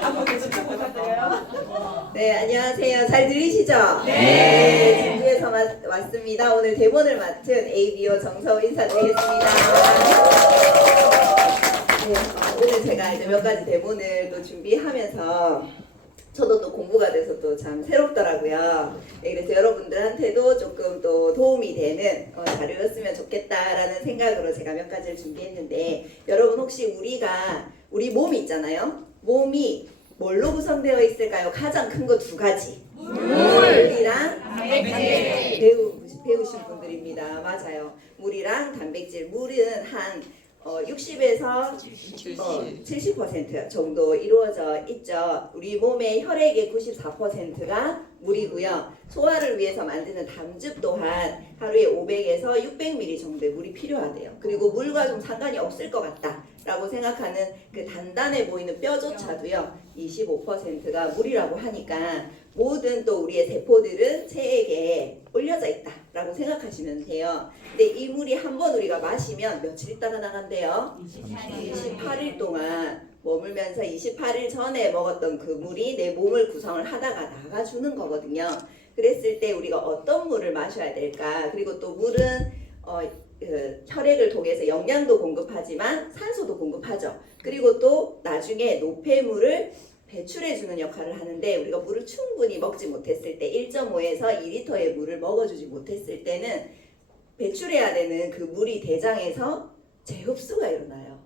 한번 직접 부탁드려요. 네, 안녕하세요. 잘 들리시죠? 네. 진주에서 왔습니다. 오늘 대본을 맡은 ABO 정서우 인사드리겠습니다. 네, 오늘 제가 이제 몇 가지 대본을 또 준비하면서 저도 또 공부가 돼서 또 참 새롭더라고요. 네, 그래서 여러분들한테도 조금 또 도움이 되는 자료였으면 좋겠다라는 생각으로 제가 몇 가지를 준비했는데, 여러분 혹시 우리 몸이 있잖아요. 몸이 뭘로 구성되어 있을까요? 가장 큰 거 두 가지. 물이랑 단백질. 배우신 분들입니다. 맞아요. 물이랑 단백질. 물은 한 60에서 70% 정도 이루어져 있죠. 우리 몸의 혈액의 94%가 물이고요. 소화를 위해서 만드는 담즙 또한 하루에 500에서 600ml 정도의 물이 필요하대요. 그리고 물과 좀 상관이 없을 것 같다라고 생각하는 그 단단해 보이는 뼈조차도요, 25%가 물이라고 하니까 모든 또 우리의 세포들은 체액에 올려져 있다라고 생각하시면 돼요. 근데 이 물이 한 번 우리가 마시면 며칠 있다가 나간대요? 28일 동안 머물면서 28일 전에 먹었던 그 물이 내 몸을 구성을 하다가 나가주는 거거든요. 그랬을 때 우리가 어떤 물을 마셔야 될까? 그리고 또 물은 혈액을 통해서 영양도 공급하지만 산소도 공급하죠. 그리고 또 나중에 노폐물을 배출해주는 역할을 하는데, 우리가 물을 충분히 먹지 못했을 때 1.5에서 2리터의 물을 먹어주지 못했을 때는 배출해야 되는 그 물이 대장에서 재흡수가 일어나요.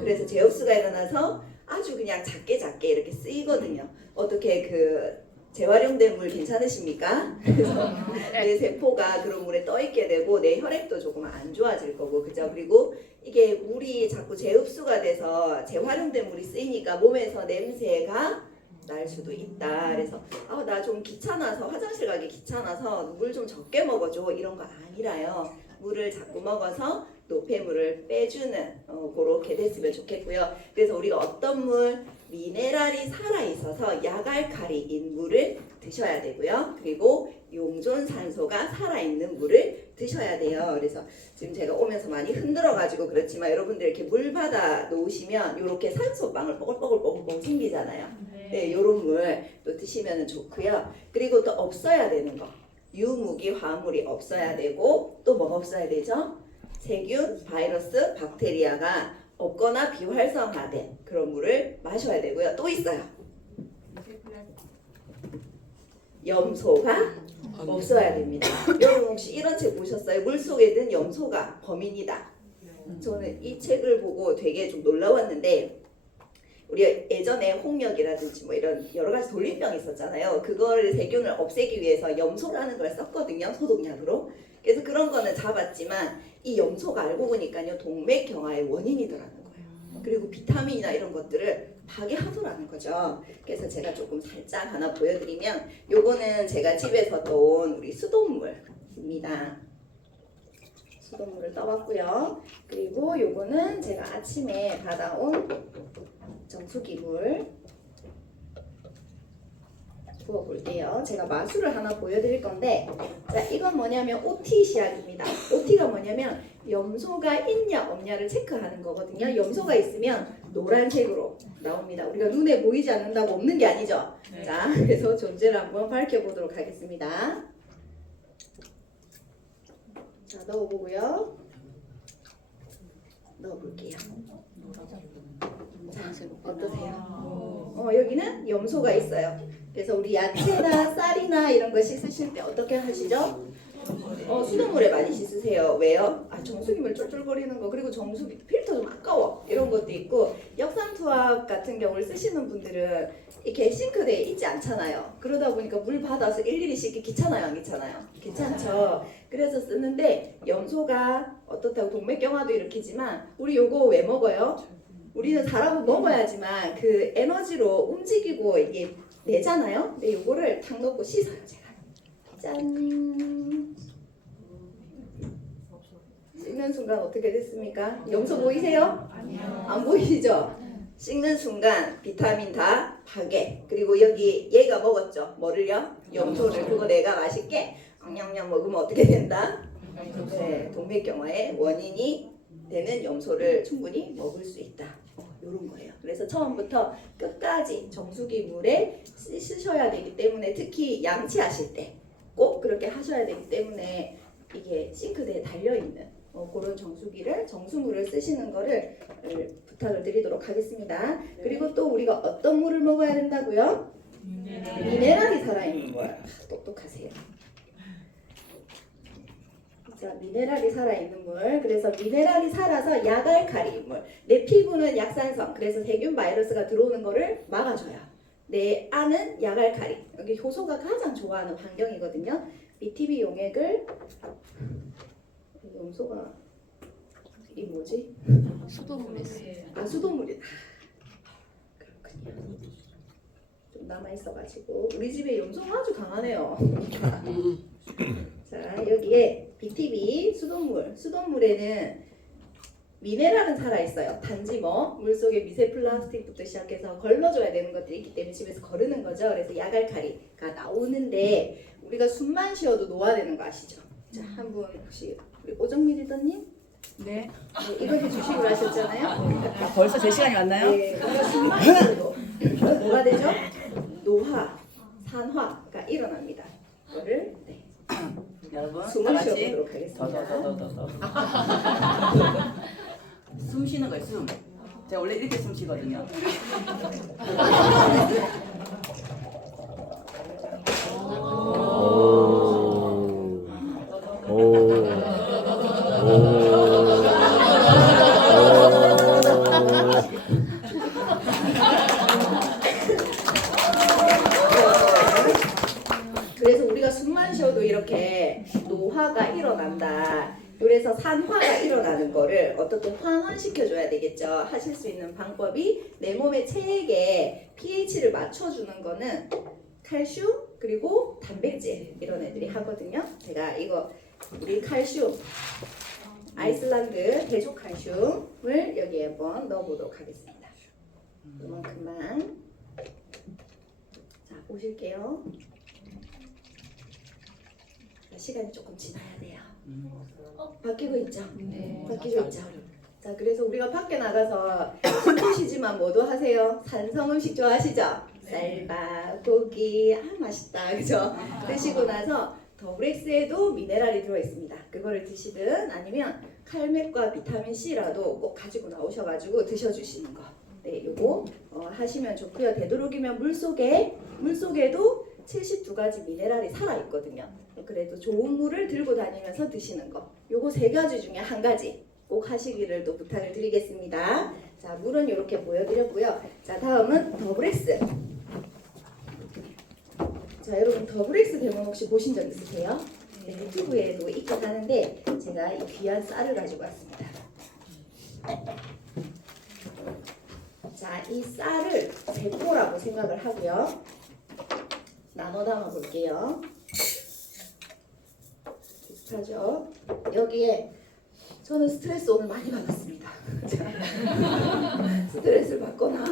그래서 재흡수가 일어나서 아주 그냥 작게 이렇게 쓰이거든요. 어떻게 재활용된 물 괜찮으십니까? 그래서 내 세포가 그런 물에 떠있게 되고 내 혈액도 조금 안 좋아질 거고, 그죠? 그리고 이게 물이 자꾸 재흡수가 돼서 재활용된 물이 쓰이니까 몸에서 냄새가 날 수도 있다. 그래서 나 좀 귀찮아서 화장실 가기 귀찮아서 물 좀 적게 먹어줘, 이런 거 아니라요. 물을 자꾸 먹어서 노폐물을 빼주는 그렇게 됐으면 좋겠고요. 그래서 우리가 어떤 물, 미네랄이 살아있어서 약알칼리인 물을 드셔야 되고요. 그리고 용존산소가 살아있는 물을 드셔야 돼요. 그래서 지금 제가 오면서 많이 흔들어가지고 그렇지만 여러분들 이렇게 물 받아 놓으시면 이렇게 산소방울 뽀글뽀글 생기잖아요. 네, 요런 물 또 드시면 좋고요. 그리고 또 없어야 되는 거, 유무기 화합물이 없어야 되고, 또 뭐가 없어야 되죠? 세균, 바이러스, 박테리아가 없거나 비활성화된 그런 물을 마셔야 되고요. 또 있어요. 염소가 없어야 됩니다. 여러분 혹시 이런 책 보셨어요? 물속에 든 염소가 범인이다. 저는 이 책을 보고 되게 좀 놀라웠는데, 우리 예전에 홍역이라든지 뭐 이런 여러 가지 돌림병이 있었잖아요. 그거를 세균을 없애기 위해서 염소라는 걸 썼거든요, 소독약으로. 그래서 그런 거는 잡았지만 이 염소가 알고 보니까요, 동맥경화의 원인이더라는 거예요. 그리고 비타민이나 이런 것들을 파괴하더라는 거죠. 그래서 제가 조금 살짝 하나 보여드리면, 요거는 제가 집에서 떠온 우리 수돗물입니다. 수돗물을 떠봤고요. 그리고 요거는 제가 아침에 받아온 정수기물 부어볼게요. 제가 마술을 하나 보여드릴 건데, 자, 이건 뭐냐면 OT 시약입니다. OT가 뭐냐면 염소가 있냐 없냐를 체크하는 거거든요. 염소가 있으면 노란색으로 나옵니다. 우리가 눈에 보이지 않는다고 없는 게 아니죠. 네. 자, 그래서 존재를 한번 밝혀보도록 하겠습니다. 자, 넣어보고요. 넣어볼게요. 자, 어떠세요? 여기는 염소가 있어요. 그래서 우리 야채나 쌀이나 이런 거 씻으실 때 어떻게 하시죠? 수돗물에 많이 씻으세요. 왜요? 정수기물 쫄쫄거리는 거, 그리고 정수기 필터 좀 아까워, 이런 것도 있고, 역산투압 같은 경우를 쓰시는 분들은 이렇게 싱크대에 있지 않잖아요. 그러다 보니까 물 받아서 일일이 씻기 귀찮아요, 안 귀찮아요? 귀찮죠. 그래서 쓰는데, 염소가 어떻다고 동맥경화도 일으키지만 우리 요거 왜 먹어요? 우리는 사람은 먹어야지만 그 에너지로 움직이고 이게 내잖아요. 근데 요거를 탁 넣고 씻어요, 제가. 짠. 씻는 순간 어떻게 됐습니까? 염소 보이세요? 아니요. 안 보이죠? 씻는 순간 비타민 다 파괴. 그리고 여기 얘가 먹었죠. 뭐를요? 염소를. 그거 내가 맛있게 냠냠 먹으면 어떻게 된다? 네, 동맥경화의 원인이 되는 염소를 충분히 먹을 수 있다. 이런 거예요. 그래서 처음부터 끝까지 정수기 물에 쓰셔야 되기 때문에 특히 양치하실 때 꼭 그렇게 하셔야 되기 때문에 이게 싱크대에 달려있는 그런 정수물을 쓰시는 거를 부탁을 드리도록 하겠습니다. 그리고 또 우리가 어떤 물을 먹어야 된다고요? 미네랄이 살아있는 물. 똑똑하세요. 자, 미네랄이 살아있는 물. 그래서 미네랄이 살아서 약알칼리인 물. 내 피부는 약산성. 그래서 세균 바이러스가 들어오는 거를 막아줘요. 내 안은 약알칼리. 여기 효소가 가장 좋아하는 환경이거든요. BTB 용액을 염소가 이 뭐지? 수돗물이에요. 수돗물이다. 그렇군요. 좀 남아 있어가지고 우리 집에 염소가 아주 강하네요. 자, 여기에 BTB 수돗물에는 미네랄은 살아있어요. 단지 물속에 미세 플라스틱부터 시작해서 걸러줘야 되는 것들이 있기 때문에 집에서 거르는 거죠. 그래서 약알칼리가 나오는데 우리가 숨만 쉬어도 녹아내는 거 아시죠? 자, 한 분 혹시 우리 오정미 리더님? 네. 이거 해주시기로 하셨잖아요. 벌써 제 시간이 왔나요? 네, 우리가 숨만 쉬어도 뭐가 되죠? 노화, 산화가 일어납니다. 이거를 여러분, 숨을 다 쉬어보도록 같이 하겠습니다. 숨 쉬는 거예요, 숨. 제가 원래 이렇게 숨 쉬거든요. 그래서 우리가 숨만 쉬어도 이렇게 노화가 일어난다. 그래서 산화가 일어나는 거를 어떻게 환원시켜줘야 되겠죠. 하실 수 있는 방법이 내 몸의 체액에 pH를 맞춰주는 거는 칼슘 그리고 단백질 이런 애들이 하거든요. 제가 이거 우리 칼슘 아이슬란드 대조 칼슘을 여기에 한번 넣어보도록 하겠습니다. 이만큼만. 자, 보실게요. 시간이 조금 지나야 돼요. 바뀌고 있죠? 네. 바뀌고 있죠? 자, 그래서 우리가 밖에 나가서 숨도 쉬지만 뭐도 하세요? 산성 음식 좋아하시죠? 쌀밥, 고기, 맛있다, 그죠? 드시고 나서 더블엑스에도 미네랄이 들어있습니다. 그거를 드시든 아니면 칼맥과 비타민 C라도 꼭 가지고 나오셔가지고 드셔주시는 거. 네, 요거 하시면 좋고요. 되도록이면 물속에도 72가지 미네랄이 살아있거든요. 그래도 좋은 물을 들고 다니면서 드시는 거. 요거 3가지 중에 한 가지 꼭 하시기를 또 부탁을 드리겠습니다. 자, 물은 이렇게 보여드렸고요. 자, 다음은 더블엑스. 자, 여러분 더블엑스 대본 혹시 보신 적 있으세요? 네, 유튜브에도 있긴 하는데 제가 이 귀한 쌀을 가지고 왔습니다. 자, 이 쌀을 세포라고 생각을 하고요. 나눠 담아 볼게요. 비슷하죠? 여기에 저는 스트레스 오늘 많이 받았습니다. 스트레스를 받거나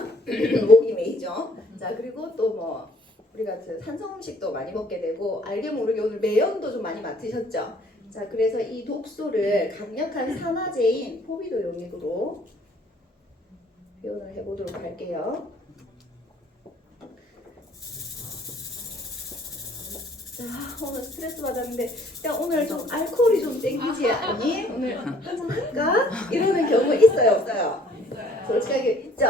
목이 메이죠. 자, 그리고 또 우리가 산성 음식도 많이 먹게 되고 알게 모르게 오늘 매연도 좀 많이 맡으셨죠. 자, 그래서 이 독소를 강력한 산화제인 포비도 용액으로 표현을 해보도록 할게요. 자, 오늘 스트레스 받았는데 야, 오늘 좀 알코올이 좀 땡기지 않니? 오늘 한잔 할까? 이러는 경우 있어요, 없어요? 솔직하게 있죠?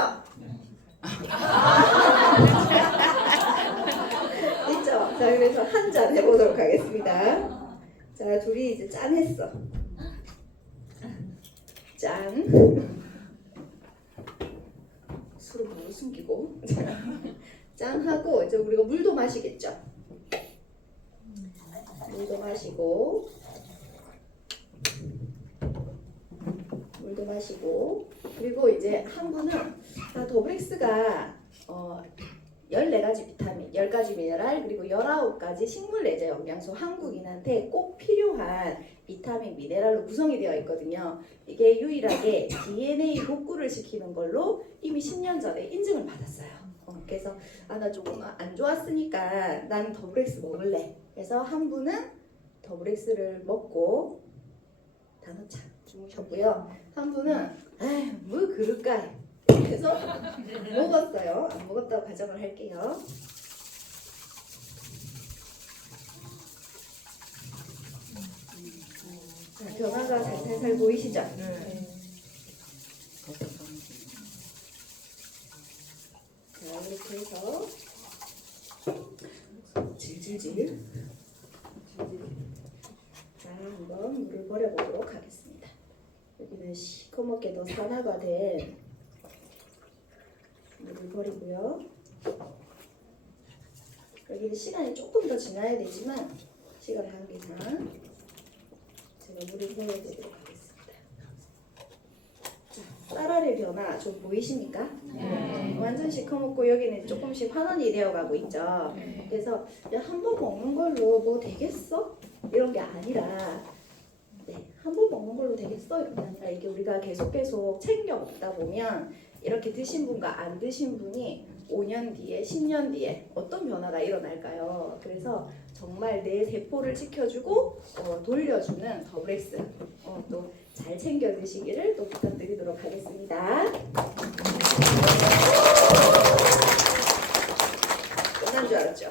있죠? 자, 그래서 한 잔 해보도록 하겠습니다. 자, 둘이 이제 짠했어. 짠. 술을 바로 숨기고 짠하고 이제 우리가 물도 마시겠죠? 물도 마시고 그리고 이제 한 분은 더블엑스가 14가지 비타민, 10가지 미네랄 그리고 19가지 식물 내재 영양소 한국인한테 꼭 필요한 비타민, 미네랄로 구성이 되어 있거든요. 이게 유일하게 DNA 복구를 시키는 걸로 이미 10년 전에 인증을 받았어요. 그래서 나 조금 안 좋았으니까 나는 더블엑스 먹을래. 그래서 한 분은 더블엑스를 먹고 단어차 주무셨고요. 한 분은 뭐 그럴까 그래서 먹었어요. 안 먹었다고 가정을 할게요. 자, 변화가 살살살 보이시죠? 자, 이렇게 해서 질질질. 자, 한번 물을 버려보도록 하겠습니다. 여기는 시커멓게도 산화가 된 물을 버리고요. 여기는 시간이 조금 더 지나야 되지만 시간 관계상 제가 물을 버려보도록 하겠습니다. 자, 쌀알의 변화 좀 보이십니까? 완전 시커멓고 여기는 조금씩 환원이 되어가고 있죠. 그래서 한 번 먹는 걸로 뭐 되겠어? 이런 게 아니라 한 번 먹는 걸로 되겠어? 이런 게 아니라 이게 우리가 계속 챙겨 먹다 보면 이렇게 드신 분과 안 드신 분이 5년 뒤에 10년 뒤에 어떤 변화가 일어날까요? 그래서 정말 내 세포를 지켜주고 돌려주는 더블엑스 또 잘 챙겨 드시기를 또 부탁드리도록 하겠습니다. 끝난 줄 알았죠?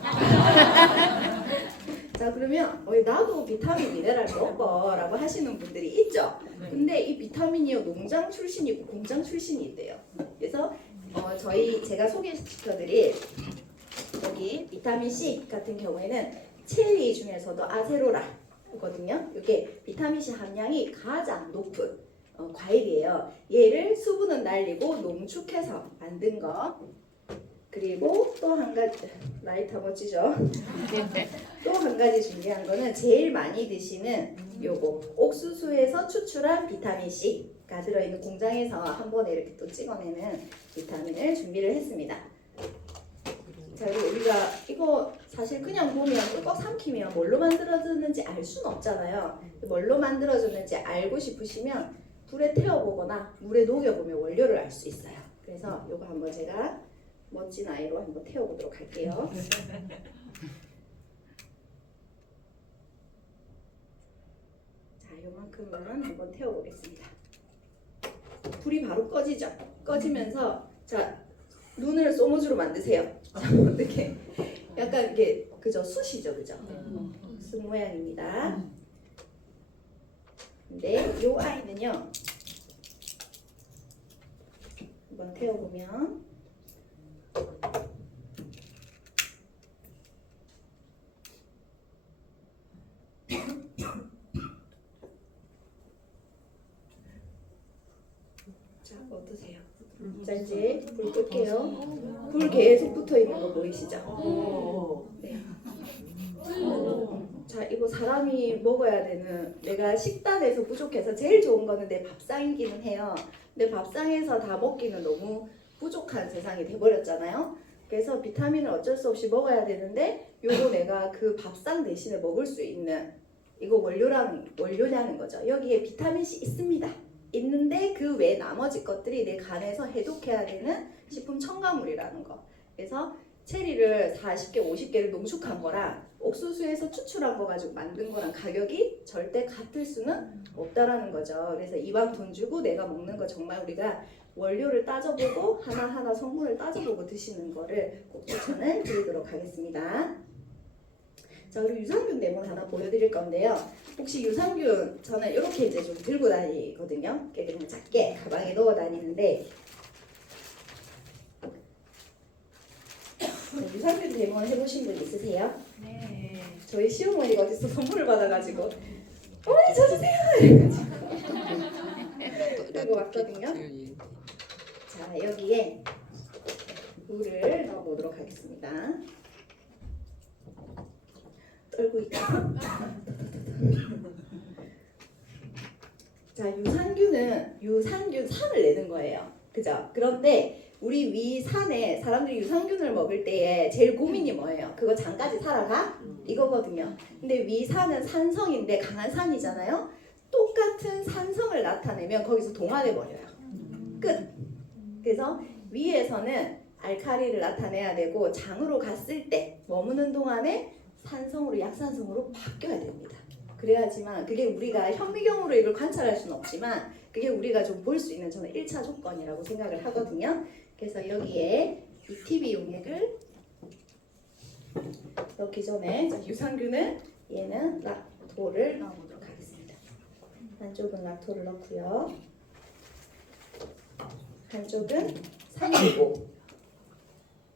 자, 그러면 나도 비타민 미네랄 먹어라고 하시는 분들이 있죠. 근데 이 비타민이요 농장 출신이 있고 공장 출신이 있대요. 그래서 제가 소개시켜드릴 여기 비타민 C 같은 경우에는 체리 중에서도 아세로라거든요. 이게 비타민 C 함량이 가장 높은 과일이에요. 얘를 수분은 날리고 농축해서 만든 거. 그리고 또 한 가지 라이터 멋지죠? 또 한 가지 준비한 거는 제일 많이 드시는 요거 옥수수에서 추출한 비타민 C가 들어있는 공장에서 한 번에 이렇게 또 찍어내는 비타민을 준비를 했습니다. 자, 그리고 우리가 이거 사실 그냥 보면 뚜껑 삼키면 뭘로 만들어졌는지 알 수는 없잖아요. 뭘로 만들어졌는지 알고 싶으시면 불에 태워보거나 물에 녹여보면 원료를 알 수 있어요. 그래서 이거 한번 제가 멋진 아이로 한번 태워보도록 할게요. 자, 요만큼만 한번 태워보겠습니다. 불이 바로 꺼지죠? 꺼지면서 자, 눈을 소모주로 만드세요. 자, 어떻게? 약간 이게 그죠? 숯이죠, 그죠? 숯 모양입니다. 근데 요 아이는요, 한번 태워보면 자, 어떠세요? 자, 이제 불 끌게요. 불 계속 붙어 있는 거 보이시죠? 네. 자, 이거 사람이 먹어야 되는, 내가 식단에서 부족해서 제일 좋은 거는 내 밥상이기는 해요. 근데 밥상에서 다 먹기는 너무 부족한 세상이 돼버렸잖아요. 그래서 비타민을 어쩔 수 없이 먹어야 되는데 요거 내가 그 밥상 대신에 먹을 수 있는 이거 원료냐는 거죠. 여기에 비타민C 있습니다. 있는데 그 외 나머지 것들이 내 간에서 해독해야 되는 식품 첨가물이라는 거. 그래서 체리를 40개, 50개를 농축한 거랑 옥수수에서 추출한 거 가지고 만든 거랑 가격이 절대 같을 수는 없다라는 거죠. 그래서 이왕 돈 주고 내가 먹는 거 정말 우리가 원료를 따져보고 하나하나 성분을 따져보고 드시는 거를 꼭 추천을 드리도록 하겠습니다. 자, 그리고 유산균 네모 하나 보여드릴 건데요. 혹시 유산균 저는 이렇게 이제 좀 들고 다니거든요. 그냥 작게 가방에 넣어 다니는데 유산균 데몬 해보신 분 있으세요? 네. 저희 시어머니가 어디서 선물을 받아가지고 어머니 저 주세요! 이래가지고 들고 왔거든요. 자, 여기에 물을 넣어보도록 하겠습니다. 떨고 있다. 자, 유산균 산을 내는 거예요. 그죠? 그런데 우리 위 산에 사람들이 유산균을 먹을 때에 제일 고민이 뭐예요? 그거 장까지 살아가? 이거거든요. 근데 위 산은 산성인데 강한 산이잖아요. 똑같은 산성을 나타내면 거기서 동화돼 버려요. 끝. 그래서 위에서는 알칼리를 나타내야 되고 장으로 갔을 때 머무는 동안에 산성으로 약산성으로 바뀌어야 됩니다. 그래야지만 그게 우리가 현미경으로 이걸 관찰할 수는 없지만 그게 우리가 좀 볼 수 있는 저는 1차 조건이라고 생각을 하거든요. 그래서 여기에 이 TV 용액을 넣기 전에 유산균은 얘는 락토를 넣어보도록 하겠습니다. 한쪽은 락토를 넣고요. 한쪽은 365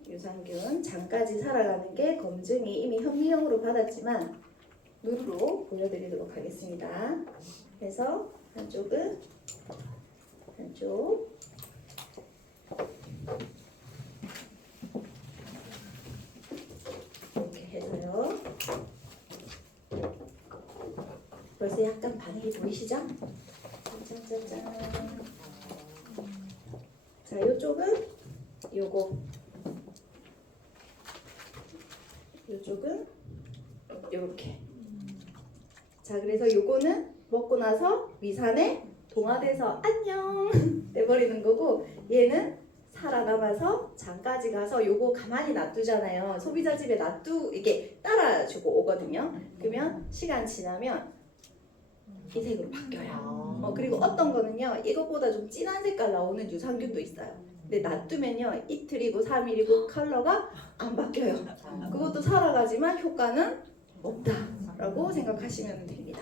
유산균 장까지 살아가는 게 검증이 이미 현미경으로 받았지만 눈으로 보여드리도록 하겠습니다. 그래서 한쪽은 한쪽 이렇게 해서요. 벌써 약간 반응이 보이시죠? 짠짠짠. 자, 이쪽은 요거, 이쪽은 요렇게. 자, 그래서 요거는 먹고 나서 위산에 동화돼서 안녕 돼버리는 거고, 얘는 살아남아서 장까지 가서 요거 가만히 놔두잖아요. 소비자 집에 이게 따라주고 오거든요. 그러면 시간 지나면 이 색으로 바뀌어요. 그리고 어떤 거는요, 이것보다 좀 진한 색깔 나오는 유산균도 있어요. 근데 놔두면요, 이틀이고 3일이고 컬러가 안 바뀌어요. 그것도 살아가지만 효과는 없다라고 생각하시면 됩니다.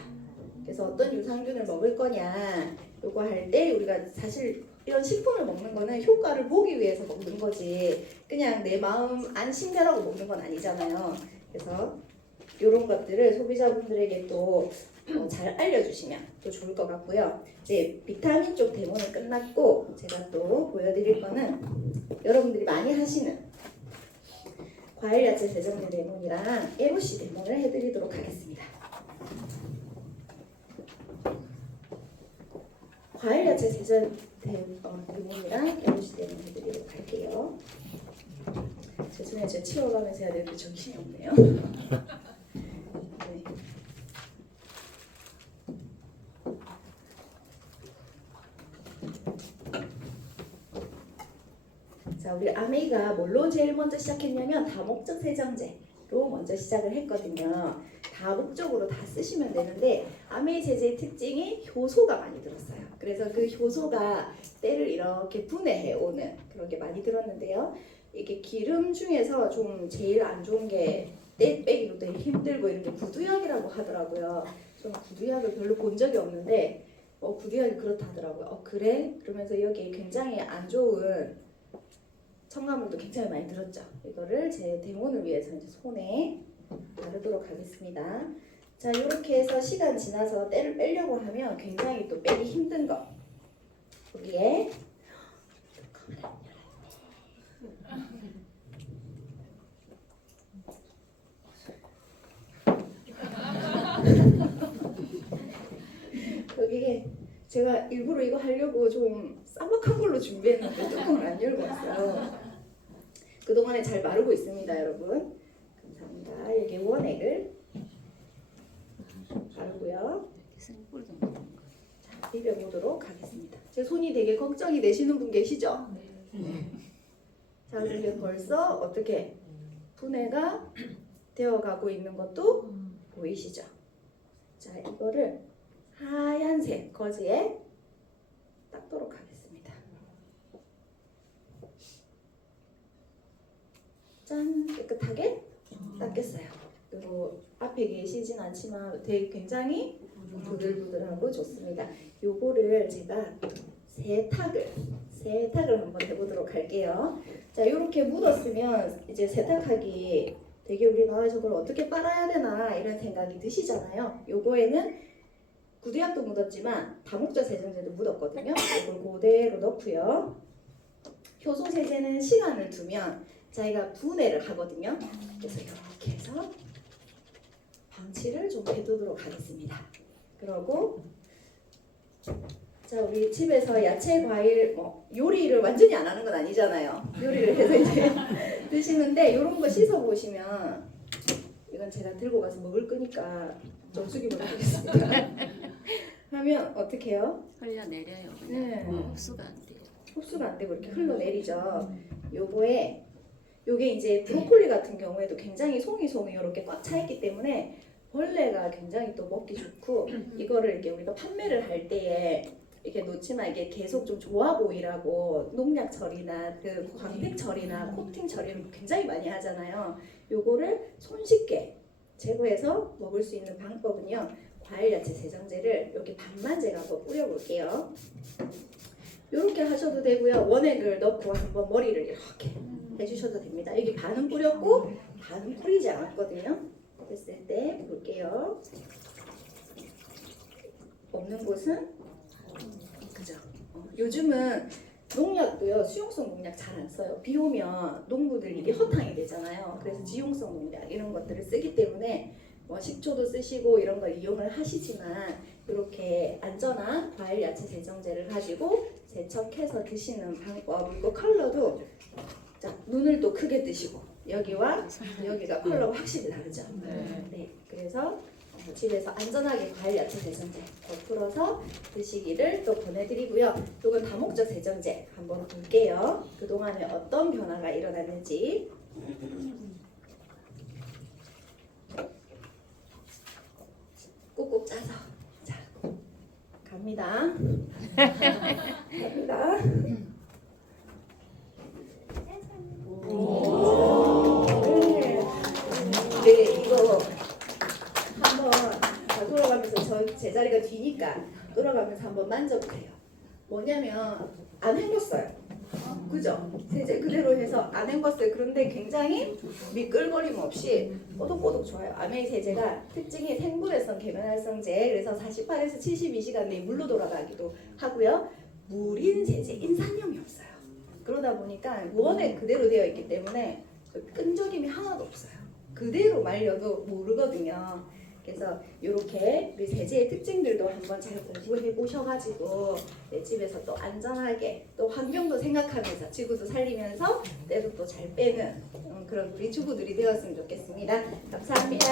그래서 어떤 유산균을 먹을 거냐, 요거 할 때 우리가 사실 이런 식품을 먹는 거는 효과를 보기 위해서 먹는 거지 그냥 내 마음 안심되라고 먹는 건 아니잖아요. 그래서 이런 것들을 소비자분들에게 또 잘 알려주시면 또 좋을 것 같고요. 이제 비타민 쪽 데모는 끝났고 제가 또 보여드릴 거는 여러분들이 많이 하시는 과일 야채 세정제 데모이랑 에로시 데모를 해드리도록 하겠습니다. 과일 야채 세정 데모이랑 에로시 데모 해드리도록 할게요. 죄송해요, 제가 치워가면서 해야 되는데 정신이 없네요. 네. 자, 우리 아메이가 뭘로 제일 먼저 시작했냐면 다목적 세정제로 먼저 시작을 했거든요. 다목적으로 다 쓰시면 되는데 아메이 제제의 특징이 효소가 많이 들었어요. 그래서 그 효소가 때를 이렇게 분해해 오는 그런 게 많이 들었는데요. 이게 기름 중에서 좀 제일 안 좋은 게 때 빼기도 되게 힘들고 이런 게 구두약이라고 하더라고요. 저는 구두약을 별로 본 적이 없는데 구두약이 그렇다더라고요. 그래? 그러면서 여기 굉장히 안 좋은 첨가물도 굉장히 많이 들었죠. 이거를 제 데모를 위해서 이제 손에 바르도록 하겠습니다. 자, 이렇게 해서 시간 지나서 때를 빼려고 하면 굉장히 또 빼기 힘든 거. 여기에 여기에 제가 일부러 이거 하려고 좀 쌈박한 걸로 준비했는데 뚜껑을 안 열고 왔어요. 그동안에 잘 마르고 있습니다, 여러분. 감사합니다. 여기 원액을 바르고요. 자, 비벼보도록 하겠습니다. 제 손이 되게 걱정이 되시는 분 계시죠? 자, 근데 벌써 어떻게 분해가 되어가고 있는 것도 보이시죠? 자, 이거를 하얀색 거즈에 닦도록 하겠습니다. 짠! 깨끗하게 닦였어요. 그리고 앞에 계시진 않지만 되게 굉장히 부들부들하고 좋습니다. 요거를 제가 세탁을 한번 해보도록 할게요. 자, 이렇게 묻었으면 이제 세탁하기 되게 우리가 저걸 어떻게 빨아야 되나 이런 생각이 드시잖아요. 요거에는 구두약도 묻었지만 다목적 세정제도 묻었거든요. 이걸 그대로 넣고요. 효소 세제는 시간을 두면 자기가 분해를 하거든요. 그래서 이렇게 해서 방치를 좀 해두도록 하겠습니다. 그러고 자, 우리 집에서 야채, 과일, 요리를 완전히 안 하는 건 아니잖아요. 요리를 해서 이제 드시는데 이런 거 씻어 보시면 이건 제가 들고 가서 먹을 거니까 정수기 먹겠습니다. 하면 어떻게 해요? 흘려내려요. 네. 흡수가 안 돼요. 흡수가 안 되고 이렇게 흘러내리죠. 요게 이제 브로콜리 같은 경우에도 굉장히 송이 이렇게 꽉 차 있기 때문에 벌레가 굉장히 또 먹기 좋고 이거를 이렇게 우리가 판매를 할 때에 이렇게 놓지만 이게 계속 좀 좋아 보이라고 농약 처리나 그 광택 처리나 코팅 처리를 굉장히 많이 하잖아요. 요거를 손쉽게 제거해서 먹을 수 있는 방법은요. 과일 야채 세정제를 이렇게 반만 제가 한번 뿌려볼게요. 이렇게 하셔도 되고요. 원액을 넣고 한번 머리를 이렇게 해주셔도 됩니다. 여기 반은 뿌렸고 반은 뿌리지 않았거든요. 됐을 때 볼게요. 없는 곳은 그죠? 요즘은 농약도요 수용성 농약 잘 안 써요. 비 오면 농부들 이게 허탕이 되잖아요. 그래서 지용성 농약 이런 것들을 쓰기 때문에 뭐 식초도 쓰시고 이런 걸 이용을 하시지만 이렇게 안전한 과일 야채 세정제를 가지고 세척해서 드시는 방법. 그리고 컬러도 자 눈을 또 크게 뜨시고 여기와 여기가 컬러가 확실히 다르죠. 네, 그래서 집에서 안전하게 과일 야채 세정제 풀어서 드시기를 또 권해드리고요. 이건 다목적 세정제 한번 볼게요. 그동안에 어떤 변화가 일어났는지. 꾹꾹 짜서 자 갑니다. 갑니다. 네, 이거 한번 돌아가면서 저 제자리가 뒤니까 돌아가면서 한번 만져보세요. 뭐냐면 안 헹궜어요. 그죠? 세제 그대로 해서 안 헹궜어요. 그런데 굉장히 미끌거림 없이 꼬독꼬독 좋아요. 아메이 세제가 특징이 생물활성 계면활성제, 그래서 48에서 72시간 내에 물로 돌아가기도 하고요. 물인 세제, 인산염이 없어요. 그러다 보니까 원액 그대로 되어 있기 때문에 끈적임이 하나도 없어요. 그대로 말려도 모르거든요. 그래서 이렇게 우리 세제의 특징들도 한번 잘 공부해 보셔가지고 내 집에서 또 안전하게 또 환경도 생각하면서 지구도 살리면서 때도 또 잘 빼는 그런 우리 주부들이 되었으면 좋겠습니다. 감사합니다.